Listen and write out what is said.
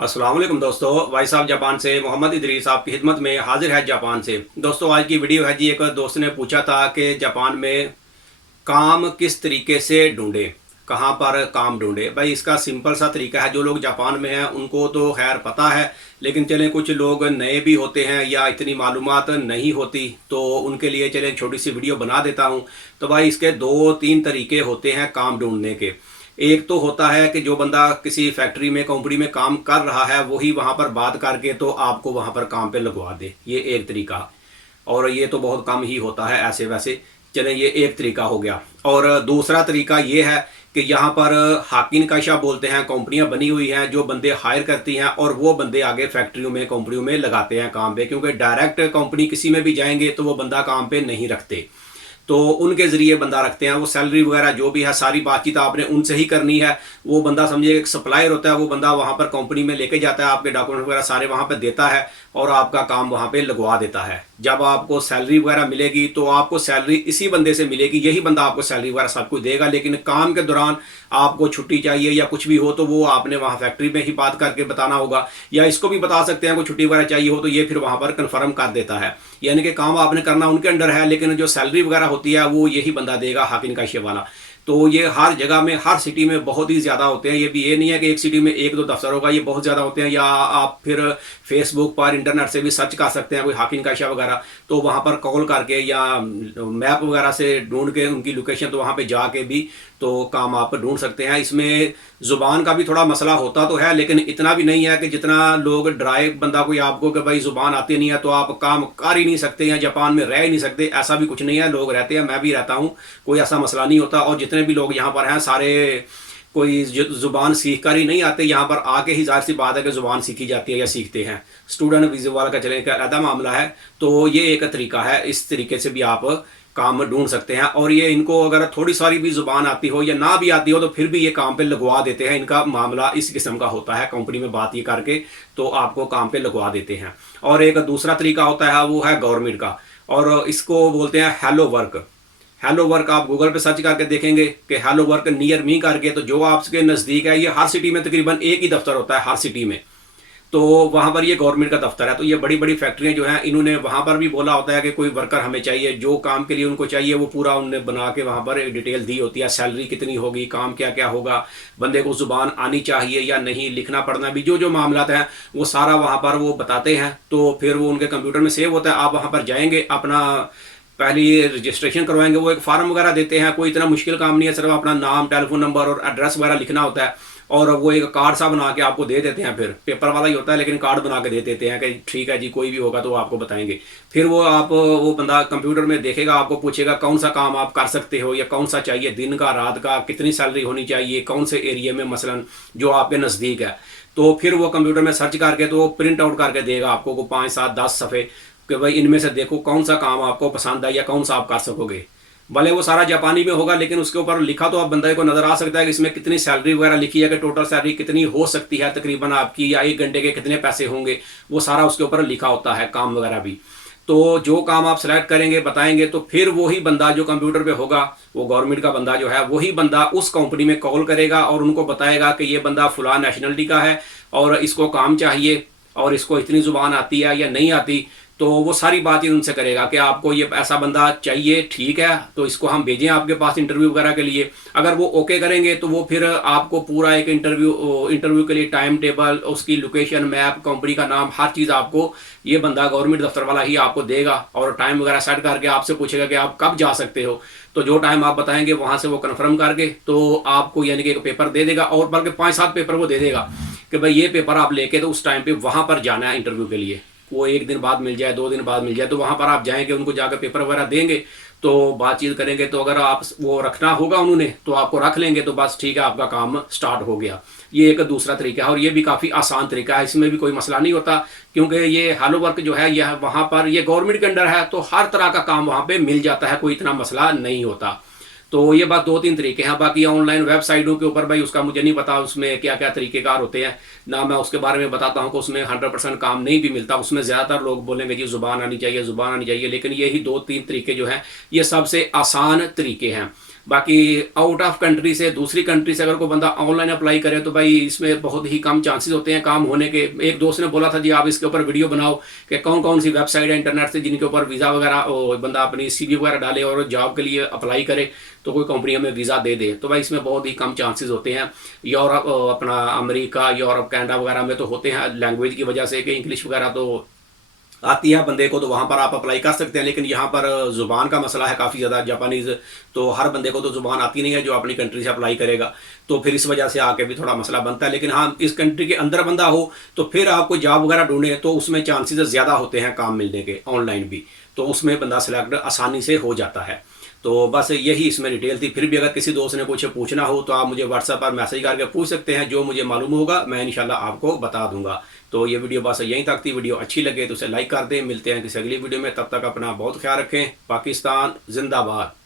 अस्सलाम वालेकुम दोस्तों। भाई साहब जापान से मोहम्मद इदरीस आपकी खिदमत में हाजिर है जापान से। दोस्तों आज की वीडियो है जी, एक दोस्त ने पूछा था कि जापान में काम किस तरीके से ढूंढे, कहाँ पर काम ढूंढे। भाई इसका सिंपल सा तरीका है, जो लोग जापान में हैं उनको तो खैर पता है, लेकिन चले कुछ लोग नए भी होते हैं या इतनी मालूमात नहीं होती, तो उनके लिए चले छोटी सी वीडियो बना देता हूँ। तो भाई इसके दो तीन तरीके होते हैं काम ढूंढने के। एक तो होता है कि जो बंदा किसी फैक्ट्री में कंपनी में काम कर रहा है वही वहाँ पर बात करके तो आपको वहाँ पर काम पे लगवा दे, ये एक तरीका। और ये तो बहुत कम ही होता है ऐसे वैसे। चले ये एक तरीका हो गया। और दूसरा तरीका ये है कि यहाँ पर हाकिन काशा बोलते हैं, कंपनियां बनी हुई हैं जो बंदे हायर करती हैं और वो बंदे आगे फैक्ट्रियों में कंपनियों में लगाते हैं काम पे, क्योंकि डायरेक्ट कंपनी किसी में भी जाएंगे तो वो बंदा काम पे नहीं रखते, तो उनके ज़रिए बंदा रखते हैं। वो सैलरी वगैरह जो भी है सारी बातचीत आपने उनसे ही करनी है। वो बंदा समझिए एक सप्लायर होता है, वो बंदा वहाँ पर कंपनी में लेके जाता है, आपके डॉक्यूमेंट वगैरह सारे वहाँ पर देता है और आपका काम वहाँ पे लगवा देता है। जब आपको सैलरी वगैरह मिलेगी तो आपको सैलरी इसी बंदे से मिलेगी, यही बंदा आपको सैलरी वगैरह सब कुछ देगा। लेकिन काम के दौरान आपको छुट्टी चाहिए या कुछ भी हो तो वो आपने वहाँ फैक्ट्री में ही बात करके बताना होगा, या इसको भी बता सकते हैं कोई छुट्टी वगैरह चाहिए हो तो ये फिर वहाँ पर कन्फर्म कर देता है। यानी कि काम आपने करना उनके अंडर है, लेकिन जो सैलरी वगैरह होती है वो यही बंदा देगा, हाकिम काशे वाला। तो ये हर जगह में हर सिटी में बहुत ही ज़्यादा होते हैं। ये भी ये नहीं है कि एक सिटी में एक दो दफ्तर होगा, ये बहुत ज़्यादा होते हैं। या आप फिर फेसबुक पर इंटरनेट से भी सर्च कर सकते हैं कोई हाकिम काशा वगैरह, तो वहाँ पर कॉल करके या मैप वगैरह से ढूंढ के उनकी लोकेशन, तो वहाँ पे जाके भी तो काम आप ढूंढ सकते हैं। इसमें ज़ुबान का भी थोड़ा मसला होता तो है, लेकिन इतना भी नहीं है कि जितना लोग डराए बंदा कोई आपको कि भाई ज़ुबान आती नहीं है तो आप काम कर ही नहीं सकते या जापान में रह ही नहीं सकते। ऐसा भी कुछ नहीं है, लोग रहते हैं, मैं भी रहता हूँ, कोई ऐसा मसला नहीं होता। और जितने भी लोग यहाँ पर हैं सारे कोई ज़ुबान सीख कर ही नहीं आते, यहाँ पर आके ही जाहिर सी बात है कि ज़ुबान सीखी जाती है या सीखते हैं। स्टूडेंट वीज़ा वाला का चले का अलग मामला है। तो ये एक तरीका है, इस तरीके से भी आप काम ढूंढ सकते हैं। और ये इनको अगर थोड़ी सारी भी ज़ुबान आती हो या ना भी आती हो तो फिर भी ये काम पे लगवा देते हैं। इनका मामला इस किस्म का होता है, कंपनी में बात ये करके तो आपको काम पे लगवा देते हैं। और एक दूसरा तरीका होता है वो है गवर्नमेंट का, और इसको बोलते हैं हेलो वर्क। हेलो वर्क आप गूगल पे सर्च करके देखेंगे कि हेलो वर्क नियर मी करके, तो जो आपके नज़दीक है, ये हर सिटी में तकरीबन एक ही दफ्तर होता है हर सिटी में, तो वहाँ पर ये गवर्नमेंट का दफ्तर है। तो ये बड़ी बड़ी फैक्ट्रियाँ जो हैं इन्होंने वहाँ पर भी बोला होता है कि कोई वर्कर हमें चाहिए, जो काम के लिए उनको चाहिए वो पूरा उन्होंने बना के वहाँ पर एक डिटेल दी होती है, सैलरी कितनी होगी, काम क्या क्या होगा, बंदे को ज़ुबान आनी चाहिए या नहीं, लिखना पढ़ना भी, जो जो मामला हैं वो सारा वहाँ पर वो बताते हैं। तो फिर वो उनके कंप्यूटर में सेव होता है। आप वहाँ पर जाएंगे, अपना पहले रजिस्ट्रेशन करवाएंगे, वो एक फार्म वगैरह देते हैं, कोई इतना मुश्किल काम नहीं है, सिर्फ अपना नाम, टेलीफोन नंबर और एड्रेस वगैरह लिखना होता है, और वो एक कार्ड सा बना के आपको दे देते हैं। फिर पेपर वाला ही होता है लेकिन कार्ड बना के दे देते हैं कि ठीक है जी, कोई भी होगा तो आपको बताएंगे। फिर वो बंदा कंप्यूटर में देखेगा, आपको पूछेगा कौन सा काम आप कर सकते हो या कौन सा चाहिए, दिन का रात का, कितनी सैलरी होनी चाहिए, कौन से एरिया में मसलन जो आपके नज़दीक है। तो फिर वो कंप्यूटर में सर्च करके तो वो प्रिंट आउट करके देगा आपको को 5 7 10 सफ़े कि भाई इनमें से देखो कौन सा काम आपको पसंद है या कौन सा आप कर सकोगे। भले वो सारा जापानी में होगा लेकिन उसके ऊपर लिखा तो आप बंदे को नजर आ सकता है कि इसमें कितनी सैलरी वगैरह लिखी है, कि टोटल सैलरी कितनी हो सकती है तकरीबन आपकी, या 1 घंटे के कितने पैसे होंगे, वो सारा उसके ऊपर लिखा होता है, काम वगैरह भी। तो जो काम आप सेलेक्ट करेंगे बताएंगे तो फिर वही बंदा जो कंप्यूटर पे होगा, वो गवर्नमेंट का बंदा जो है, वही बंदा उस कंपनी में कॉल करेगा और उनको बताएगा कि ये बंदा फुला नेशनलिटी का है और इसको काम चाहिए और इसको इतनी ज़ुबान आती है या नहीं आती। तो वो सारी बातचीत उनसे करेगा कि आपको ये ऐसा बंदा चाहिए, ठीक है, तो इसको हम भेजें आपके पास इंटरव्यू वगैरह के लिए। अगर वो ओके करेंगे तो वो फिर आपको पूरा एक इंटरव्यू के लिए टाइम टेबल, उसकी लोकेशन, मैप, कंपनी का नाम, हर चीज़ आपको ये बंदा गवर्नमेंट दफ्तर वाला ही आपको देगा। और टाइम वगैरह सेट करके आपसे पूछेगा कि आप कब जा सकते हो, तो जो टाइम आप बताएंगे वहाँ से वो कन्फर्म करके तो आपको यानी कि एक पेपर दे देगा, और बल्कि 5 7 पेपर वो दे देगा कि भाई ये पेपर आप लेके तो उस टाइम पे वहाँ पर जाना है इंटरव्यू के लिए। वो 1 दिन बाद मिल जाए, 2 दिन बाद मिल जाए, तो वहाँ पर आप जाएंगे, उनको जाकर पेपर वगैरह देंगे, तो बातचीत करेंगे। तो अगर आप वो रखना होगा उन्होंने तो आपको रख लेंगे, तो बस ठीक है, आपका काम स्टार्ट हो गया। ये एक दूसरा तरीका है और ये भी काफ़ी आसान तरीका है, इसमें भी कोई मसला नहीं होता, क्योंकि ये हेलो वर्क जो है यह वहाँ पर ये गवर्नमेंट के अंडर है, तो हर तरह का काम वहाँ पर मिल जाता है, कोई इतना मसला नहीं होता। तो ये बात 2 3 तरीके हैं। बाकी ऑनलाइन वेबसाइटों के ऊपर भाई उसका मुझे नहीं पता उसमें क्या क्या तरीक़ेकार होते हैं, ना मैं उसके बारे में बताता हूँ कि उसमें 100% काम नहीं भी मिलता। उसमें ज़्यादातर लोग बोलेंगे जी ज़ुबान आनी चाहिए, ज़ुबान आनी चाहिए, लेकिन यही 2 3 तरीके जो हैं ये सबसे आसान तरीके हैं। बाकी आउट ऑफ कंट्री से, दूसरी कंट्री से अगर कोई बंदा ऑनलाइन अप्लाई करे तो भाई इसमें बहुत ही कम चांसेस होते हैं काम होने के। एक दोस्त ने बोला था जी आप इसके ऊपर वीडियो बनाओ कि कौन कौन सी वेबसाइट है इंटरनेट से जिनके ऊपर वीज़ा वगैरह बंदा अपनी CV वगैरह डाले और जॉब के लिए अप्लाई करे तो कोई कंपनी हमें वीज़ा दे दे। तो भाई इसमें बहुत ही कम चांसेस होते हैं। यूरोप, अपना अमेरिका, यूरोप, कनाडा वगैरह में तो होते हैं लैंग्वेज की वजह से कि इंग्लिश वगैरह तो आती है बंदे को, तो वहाँ पर आप अप्लाई कर सकते हैं। लेकिन यहाँ पर ज़ुबान का मसला है काफ़ी ज़्यादा, जापानीज़ तो हर बंदे को तो ज़ुबान आती नहीं है जो अपनी कंट्री से अप्लाई करेगा, तो फिर इस वजह से आके भी थोड़ा मसला बनता है। लेकिन हाँ, इस कंट्री के अंदर बंदा हो तो फिर आपको जॉब वगैरह ढूंढे तो उसमें चांसेस ज़्यादा होते हैं काम मिलने के, ऑनलाइन भी, तो उसमें बंदा सिलेक्ट आसानी से हो जाता है। तो बस यही इसमें डिटेल थी। फिर भी अगर किसी दोस्त ने कुछ पूछना हो तो आप मुझे व्हाट्सएप पर मैसेज करके पूछ सकते हैं, जो मुझे मालूम होगा मैं इंशाल्लाह आपको बता दूंगा। तो ये वीडियो बस यहीं तक थी। वीडियो अच्छी लगे तो उसे लाइक कर दें। मिलते हैं किसी अगली वीडियो में, तब तक अपना बहुत ख्याल रखें। पाकिस्तान जिंदाबाद।